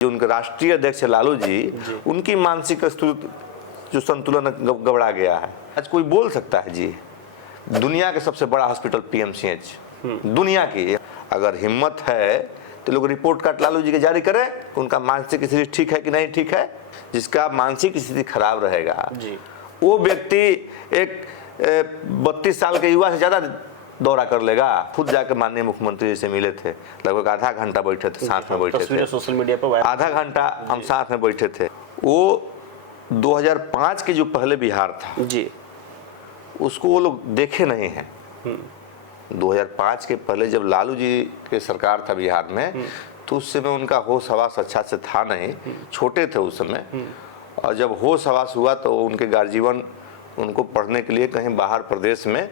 जो उनके राष्ट्रीय अध्यक्ष लालू जी, उनकी मानसिक जो संतुलन गड़बड़ा गया है। आज कोई बोल सकता है जी, दुनिया के सबसे बड़ा हॉस्पिटल पीएमसीएच दुनिया की, अगर हिम्मत है तो लोग रिपोर्ट कार्ड लालू जी के जारी करें, उनका मानसिक स्थिति ठीक है कि नहीं ठीक है। जिसका मानसिक स्थिति खराब रहेगा वो व्यक्ति एक 32 साल के युवा से ज्यादा दौरा कर लेगा। खुद जाकर माननीय मुख्यमंत्री जी से मिले थे, लगभग आधा घंटा बैठे थे, साथ में बैठे थे, सोशल मीडिया पर आधा घंटा हम साथ में बैठे थे। वो 2005 के जो पहले बिहार था जी, उसको वो लोग देखे नहीं हैं। 2005 के पहले जब लालू जी के सरकार था बिहार में, तो उस समय उनका होश हवास अच्छा से था नहीं, छोटे थे उस समय। और जब होश हवास हुआ तो उनके गार्जियन उनको पढ़ने के लिए कहीं बाहर प्रदेश में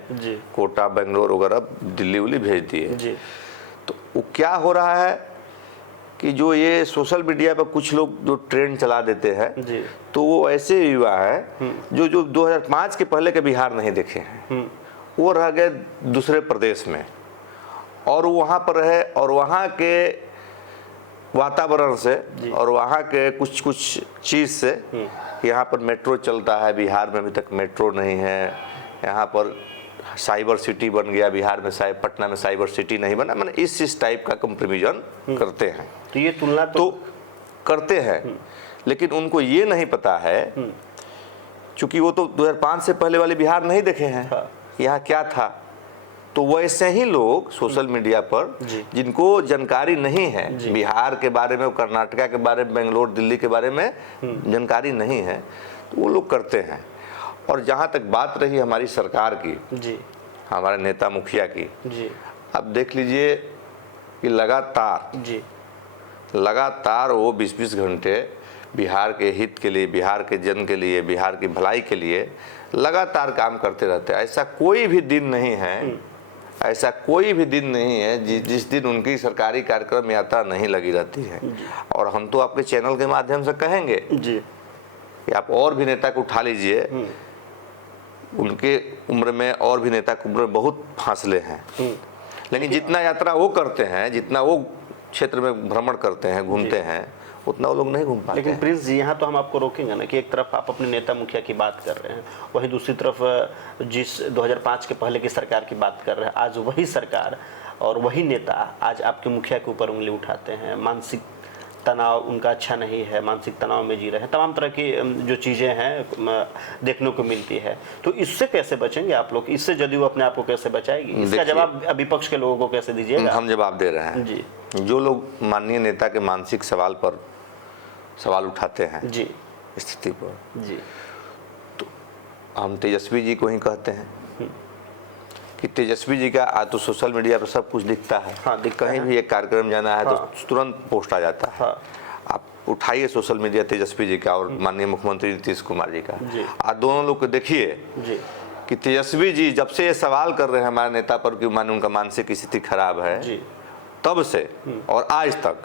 कोटा, बेंगलोर वगैरह, दिल्ली उल्ली भेज दिए। तो वो क्या हो रहा है कि जो ये सोशल मीडिया पर कुछ लोग जो ट्रेंड चला देते हैं, तो वो ऐसे युवा है जो 2005 के पहले के बिहार नहीं देखे हैं। वो रह गए दूसरे प्रदेश में और वहाँ पर रहे, और वहाँ के वातावरण से और वहाँ के कुछ चीज़ से, यहाँ पर मेट्रो चलता है, बिहार में अभी तक मेट्रो नहीं है। यहाँ पर साइबर सिटी बन गया बिहार में, पटना में साइबर सिटी नहीं बना, मैंने इस टाइप का कंपेरिजन करते हैं। तो ये तुलना तो करते हैं, लेकिन उनको ये नहीं पता है, चूंकि वो तो 2005 से पहले वाले बिहार नहीं देखे हैं। यहाँ क्या था, तो वैसे ही लोग सोशल मीडिया पर जिनको जानकारी नहीं है बिहार के बारे में, कर्नाटका के बारे में, बेंगलोर, दिल्ली के बारे में जानकारी नहीं है, तो वो लोग करते हैं। और जहाँ तक बात रही हमारी सरकार की, हमारे नेता मुखिया की, अब देख लीजिए कि लगातार वो 20-20 घंटे बिहार के हित के लिए, बिहार के जन के लिए, बिहार की भलाई के लिए लगातार काम करते रहते हैं। ऐसा कोई भी दिन नहीं है जिस दिन उनकी सरकारी कार्यक्रम यात्रा नहीं लगी रहती है। और हम तो आपके चैनल के माध्यम से कहेंगे कि आप और भी नेता को उठा लीजिए, उनके उम्र में और भी नेता की उम्र में बहुत फासले हैं, लेकिन जितना यात्रा वो करते हैं, जितना वो क्षेत्र में भ्रमण करते हैं, घूमते हैं, उतना वो लोग नहीं घूम पाते। लेकिन प्रिंस जी, यहाँ तो हम आपको रोकेंगे ना कि एक तरफ आप अपने नेता मुखिया की बात कर रहे हैं, वहीं दूसरी तरफ जिस 2005 के पहले की सरकार की बात कर रहे हैं, आज वही सरकार और वही नेता आज आपके मुखिया के ऊपर उंगली उठाते हैं। मानसिक तनाव उनका अच्छा नहीं है, मानसिक तनाव में जी रहे हैं, तमाम तरह की जो चीज़ें हैं देखने को मिलती है। तो इससे कैसे बचेंगे आप लोग? इससे जदयू अपने आप को कैसे बचाएगी? इसका जवाब विपक्ष के लोगों को कैसे दीजिएगा? हम जवाब दे रहे हैं जी। जो लोग माननीय नेता के मानसिक सवाल पर सवाल उठाते हैं स्थिति पर तो हम तेजस्वी जी को ही कहते हैं कि तेजस्वी जी का आज तो सोशल मीडिया पर सब कुछ दिखता है। कहीं भी एक कार्यक्रम जाना है तो तुरंत पोस्ट आ जाता है। आप उठाइए सोशल मीडिया तेजस्वी जी का और माननीय मुख्यमंत्री नीतीश कुमार जी का, आज दोनों लोग को देखिए कि तेजस्वी जी जब से ये सवाल कर रहे हैं हमारे नेता पर कि माने उनका मानसिक स्थिति खराब है, तब से और आज तक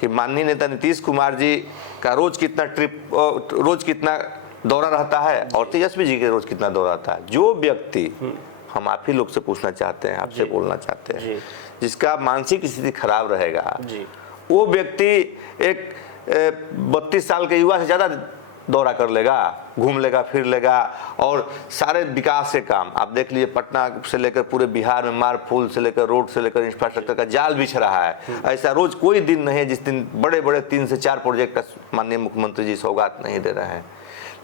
कि माननीय नेता नीतीश कुमार जी का रोज कितना दौरा रहता है और तेजस्वी जी के रोज कितना दौरा रहता है। जो व्यक्ति, हम आप ही लोग से पूछना चाहते हैं, आपसे बोलना चाहते हैं, जिसका मानसिक स्थिति खराब रहेगा, वो व्यक्ति एक 32 साल के युवा से ज्यादा दौरा कर लेगा, घूम लेगा, फिर लेगा, और सारे विकास के काम आप देख लीजिए, पटना से लेकर पूरे बिहार में मार्ग, पुल से लेकर रोड से लेकर इंफ्रास्ट्रक्चर का जाल बिछ रहा है। ऐसा रोज कोई दिन नहीं है जिस दिन बड़े बड़े 3 से 4 प्रोजेक्ट का माननीय मुख्यमंत्री जी सौगात नहीं दे रहे हैं।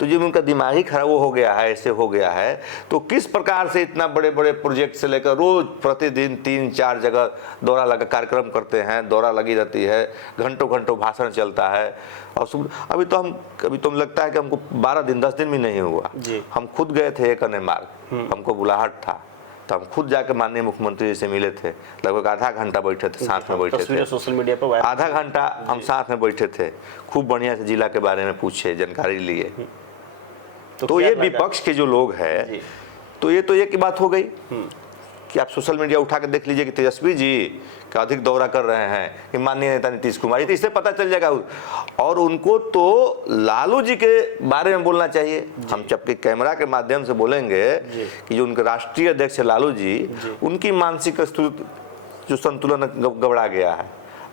तो जब उनका दिमाग ही खराब हो गया है, ऐसे हो गया है, तो किस प्रकार से इतना बड़े बड़े प्रोजेक्ट से लेकर रोज प्रतिदिन 3-4 जगह दौरा लगा कार्यक्रम करते हैं, दौरा लगी रहती है, घंटों घंटों भाषण चलता है। और अभी तो हम लगता है कि हमको 12 दिन 10 दिन भी नहीं हुआ, हम खुद गए थे एक अन्य मार्ग, हमको बुलाहट था, तो हम खुद जाकर माननीय मुख्यमंत्री जी से मिले थे, लगभग आधा घंटा बैठे थे, साथ में बैठे थे, सोशल मीडिया पर आधा घंटा हम साथ में बैठे थे, खूब बढ़िया से जिला के बारे में पूछे, जानकारी लिए। तो ये विपक्ष के जो लोग हैं, तो ये तो एक बात हो गई कि आप सोशल मीडिया उठा के देख लीजिए कि तेजस्वी जी का अधिक दौरा कर रहे हैं कि माननीय नेता नीतीश कुमार जी, तो इससे पता चल जाएगा। और उनको तो लालू जी के बारे में बोलना चाहिए। हम जबकि कैमरा के माध्यम से बोलेंगे कि जो उनके राष्ट्रीय अध्यक्ष लालू जी, उनकी मानसिक जो संतुलन गड़बड़ा गया है।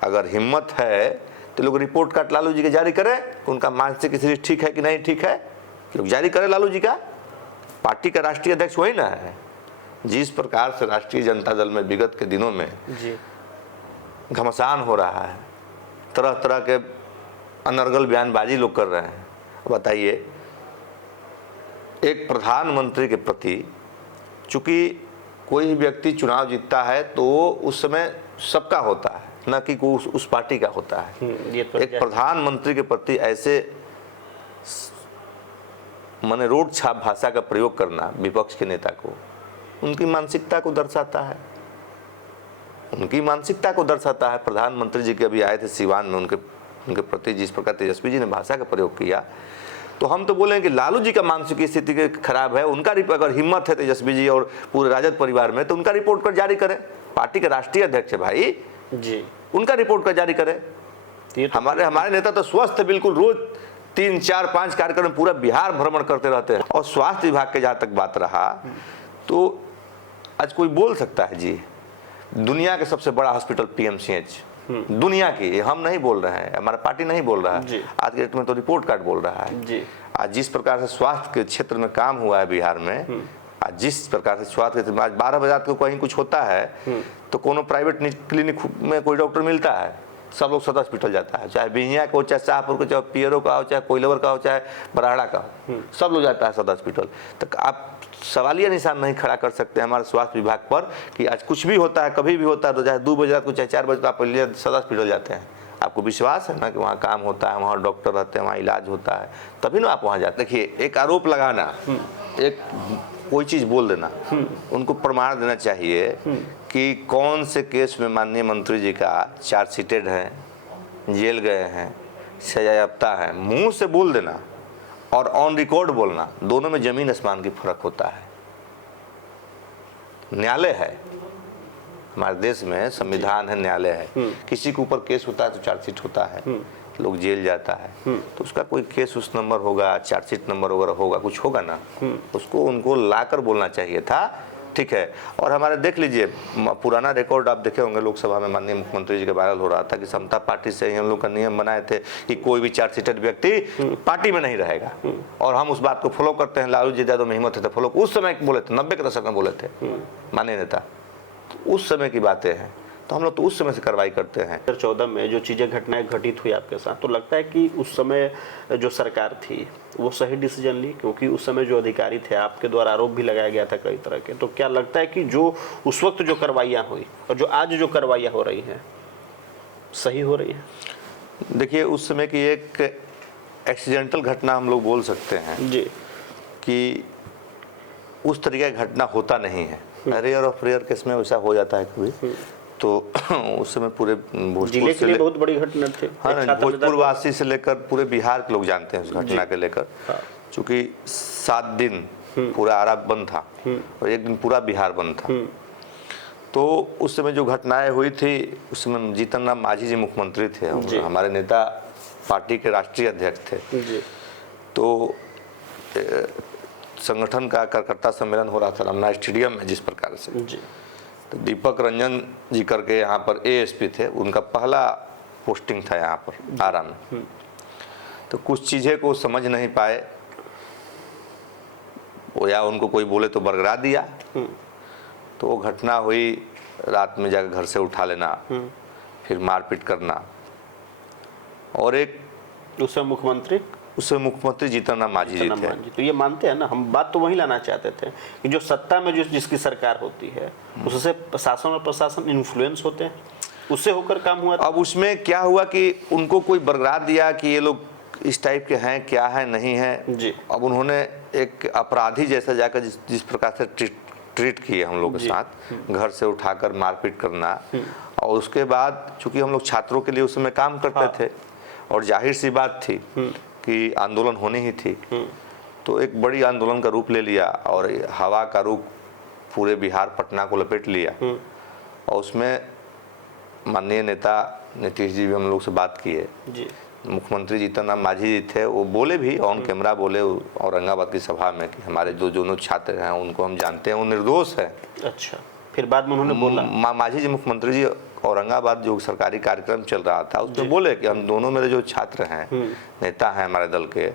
अगर हिम्मत है तो लोग रिपोर्ट कार्ड लालू जी के जारी करें, उनका मानसिक स्थिति ठीक है कि नहीं ठीक है, लोग जारी करें लालू जी का। पार्टी का राष्ट्रीय अध्यक्ष वही ना है। जिस प्रकार से राष्ट्रीय जनता दल में विगत के दिनों में घमासान हो रहा है, तरह तरह के अनर्गल बयानबाजी लोग कर रहे हैं, बताइए एक प्रधानमंत्री के प्रति, चूंकि कोई व्यक्ति चुनाव जीतता है तो उस समय सबका होता है, न कि उस पार्टी का होता है। ये तो एक प्रधानमंत्री के प्रति ऐसे माने रोड छाप भाषा का प्रयोग करना विपक्ष के नेता को, उनकी मानसिकता को दर्शाता है, उनकी मानसिकता को दर्शाता है। प्रधानमंत्री जी के अभी आए थे सिवान में, उनके प्रति जिस प्रकार तेजस्वी जी ने भाषा का प्रयोग किया, तो हम तो बोलें कि लालू जी का मानसिक स्थिति खराब है, उनका अगर हिम्मत है तेजस्वी जी और पूरे राजद परिवार में, तो उनका रिपोर्ट कर जारी करें। पार्टी के राष्ट्रीय अध्यक्ष है भाई जी, उनका रिपोर्ट कर जारी करें। हमारे नेता तो स्वस्थ बिल्कुल, रोज 3, 4, 5 कार्यक्रम पूरा बिहार भ्रमण करते रहते हैं। और स्वास्थ्य विभाग के जहाँ तक बात रहा, तो आज कोई बोल सकता है जी दुनिया के सबसे बड़ा हॉस्पिटल पीएमसीएच, दुनिया की, हम नहीं बोल रहे हैं, हमारा पार्टी नहीं बोल रहा है, आज के डेट में तो रिपोर्ट कार्ड बोल रहा है जी। आज जिस प्रकार से स्वास्थ्य के क्षेत्र में काम हुआ है बिहार में, आज जिस प्रकार से स्वास्थ्य के आज 12 बजे को कहीं कुछ होता है तो कोनो प्राइवेट क्लिनिक में कोई डॉक्टर मिलता है, सब लोग सदर हॉस्पिटल जाता है, चाहे बिहिया का हो, चाहे शाहपुर का, चाहे पियरो का हो, चाहे कोइलवर का हो, चाहे बराड़ा का हो, सब लोग जाता है सदर हॉस्पिटल। तो आप सवालिया निशान नहीं खड़ा कर सकते हमारे स्वास्थ्य विभाग पर कि आज कुछ भी होता है, कभी भी होता है, तो चाहे 2 बजे रात को, चाहे 4 बजे, तो आप पहले सदर हॉस्पिटल जाते हैं। आपको विश्वास है ना कि वहाँ काम होता है, वहाँ डॉक्टर रहते हैं, वहाँ इलाज होता है, तभी ना आप वहाँ जाते। देखिए एक आरोप लगाना, एक कोई चीज़ बोल देना, उनको प्रमाण देना चाहिए कि कौन से केस में माननीय मंत्री जी का चार्जशीटेड है, जेल गए हैं, सजा याफ्ता है। मुंह से बोल देना और ऑन रिकॉर्ड बोलना, दोनों में जमीन आसमान की फर्क होता है। न्यायालय है हमारे देश में, संविधान है, न्यायालय है। किसी के ऊपर केस होता है तो चार्जशीट होता है, लोग जेल जाता है, तो उसका कोई केस उस नंबर होगा, चार्जशीट नंबर वगैरह होगा, कुछ होगा ना, उसको उनको लाकर बोलना चाहिए था, ठीक है। और हमारे देख लीजिए पुराना रिकॉर्ड आप देखे होंगे, लोकसभा में माननीय मुख्यमंत्री जी के वायरल हो रहा था कि समता पार्टी से हम लोग का नियम बनाए थे कि कोई भी चार्जशीटेड व्यक्ति पार्टी में नहीं रहेगा, और हम उस बात को फॉलो करते हैं। लालू जी यादव में हिम्मत है तो फॉलो, उस समय बोले थे, 90 के दशक में बोले थे माननीय नेता, उस समय की बातें हैं, तो हम लोग तो उस समय से कार्रवाई करते हैं। 2014 में जो चीज़ें घटनाएं घटित हुई आपके साथ, तो लगता है कि उस समय जो सरकार थी वो सही डिसीजन ली, क्योंकि उस समय जो अधिकारी थे आपके द्वारा आरोप भी लगाया गया था कई तरह के, तो क्या लगता है कि जो उस वक्त जो कार्रवाइयाँ हुई और जो आज जो कार्रवाइयाँ हो रही हैं सही हो रही है? देखिए उस समय की एक एक्सीडेंटल घटना हम लोग बोल सकते हैं जी, कि उस तरीके का घटना होता नहीं है, रेयर ऑफ रेयर केस में वैसा हो जाता है कभी, तो उस समय पूरे जिले के लिए बहुत बड़ी घटना थी। हाँ, भोजपुर वासी से लेकर पूरे बिहार के लोग जानते हैं उस घटना के लेकर, चूँकि 7 दिन पूरा आरा बंद था और 1 दिन पूरा बिहार बंद था। तो उस समय जो घटनाएं हुई थी, उस समय जीतन राम मांझी जी मुख्यमंत्री थे, हमारे नेता पार्टी के राष्ट्रीय अध्यक्ष थे। तो संगठन का कार्यकर्ता सम्मेलन हो रहा था रमना स्टेडियम में जिस प्रकार से, तो दीपक रंजन जी करके यहाँ पर एएसपी थे, उनका पहला पोस्टिंग था यहाँ पर आरा में। तो कुछ चीज़ें को समझ नहीं पाए, वो या उनको कोई बोले तो बरगरा दिया, तो वो घटना हुई, रात में जाकर घर से उठा लेना, फिर मारपीट करना। और एक उससे मुख्यमंत्री जीतन राम मांझी जी थे। तो ये मानते हैं ना, हम बात तो वही लाना चाहते थे कि जो सत्ता में जिसकी सरकार होती है उससे शासन और प्रशासन इन्फ्लुएंस होते हैं, उससे होकर काम हुआ। अब उसमें क्या हुआ कि उनको कोई बरगरा दिया कि ये लोग इस टाइप के हैं, क्या है नहीं है जी। अब उन्होंने एक अपराधी जैसा जाकर जिस प्रकार से ट्रीट किए हम लोग के साथ, घर से उठाकर मारपीट करना। और उसके बाद चूंकि हम लोग छात्रों के लिए उस समय काम करते थे और जाहिर सी बात थी कि आंदोलन होनी ही थी, तो एक बड़ी आंदोलन का रूप ले लिया और हवा का रुख पूरे बिहार पटना को लपेट लिया। और उसमें माननीय नेता नीतीश जी भी हम लोग से बात किए, मुख्यमंत्री जीतन राम मांझी जी थे, वो बोले भी ऑन कैमरा बोले औरंगाबाद की सभा में कि हमारे दोनों छात्र हैं उनको हम जानते हैं, वो निर्दोष है। अच्छा, फिर बाद में उन्होंने बोला मांझी जी मुख्यमंत्री जी औरंगाबाद जो सरकारी कार्यक्रम चल रहा था उसमें बोले कि हम दोनों मेरे जो छात्र हैं, नेता हैं हमारे दल के,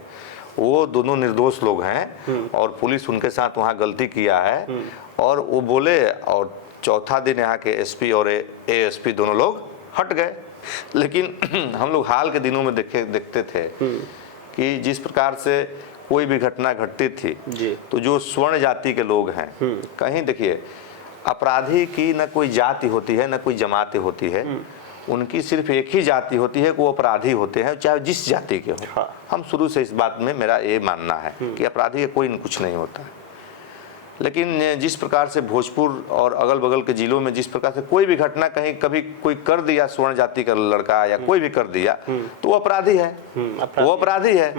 वो दोनों निर्दोष लोग हैं और पुलिस उनके साथ वहाँ गलती किया है। और वो बोले, और चौथा दिन यहाँ के एसपी और एएसपी दोनों लोग हट गए। लेकिन हम लोग हाल के दिनों में देखते थे कि जिस प्रकार से कोई भी घटना घटती थी तो जो स्वर्ण जाति के लोग हैं, कहीं देखिए अपराधी की न कोई जाति होती है न कोई जमात होती है, उनकी सिर्फ एक ही जाति होती है कि वो अपराधी होते हैं, चाहे जिस जाति के हो। हाँ। हम शुरू से इस बात में मेरा ये मानना है कि अपराधी कोई कुछ नहीं होता है। लेकिन जिस प्रकार से भोजपुर और अगल बगल के जिलों में जिस प्रकार से कोई भी घटना कहीं कभी कोई कर दिया, स्वर्ण जाति का लड़का या कोई भी कर दिया तो वो अपराधी है, वो अपराधी है।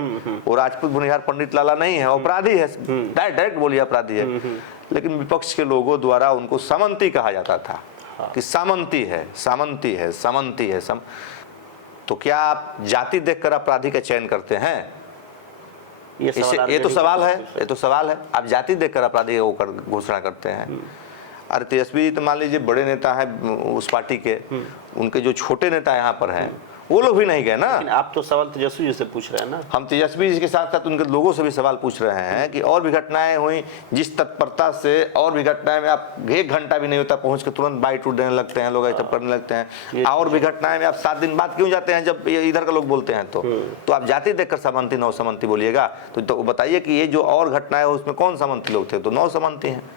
वो राजपूत भुनिहार पंडित लाला नहीं है, वो अपराधी है, डायरेक्ट बोलिए अपराधी है। लेकिन विपक्ष के लोगों द्वारा उनको सामंती कहा जाता था कि सामंती है, सामंती है, सामंती है। तो क्या आप जाति देखकर अपराधी का चयन करते हैं? ये तो सवाल है, ये तो सवाल है। आप जाति देखकर अपराधी को घोषणा करते हैं। अरे तेजस्वी जी तो मान लीजिए बड़े नेता हैं उस पार्टी के, उनके जो छोटे नेता यहाँ पर हैं वो लोग भी नहीं गए ना। आप तो सवाल तेजस्वी जी से पूछ रहे हैं ना। हम तेजस्वी जी के साथ साथ उनके लोगों से भी सवाल पूछ रहे हैं कि और भी घटनाएं हुई जिस तत्परता से, और भी घटनाएं में आप 1 घंटा भी नहीं होता पहुंच के तुरंत बाइट उठ देने लगते हैं लोग, ऐसा करने लगते हैं। और भी घटनाएं में आप 7 दिन बाद क्यों जाते हैं जब इधर का लोग बोलते हैं? तो आप जाति देखकर सामंती नौ सामंती बोलिएगा तो बताइए कि ये जो और घटनाएं उसमें कौन सामंती लोग थे? तो 9 सामंती हैं।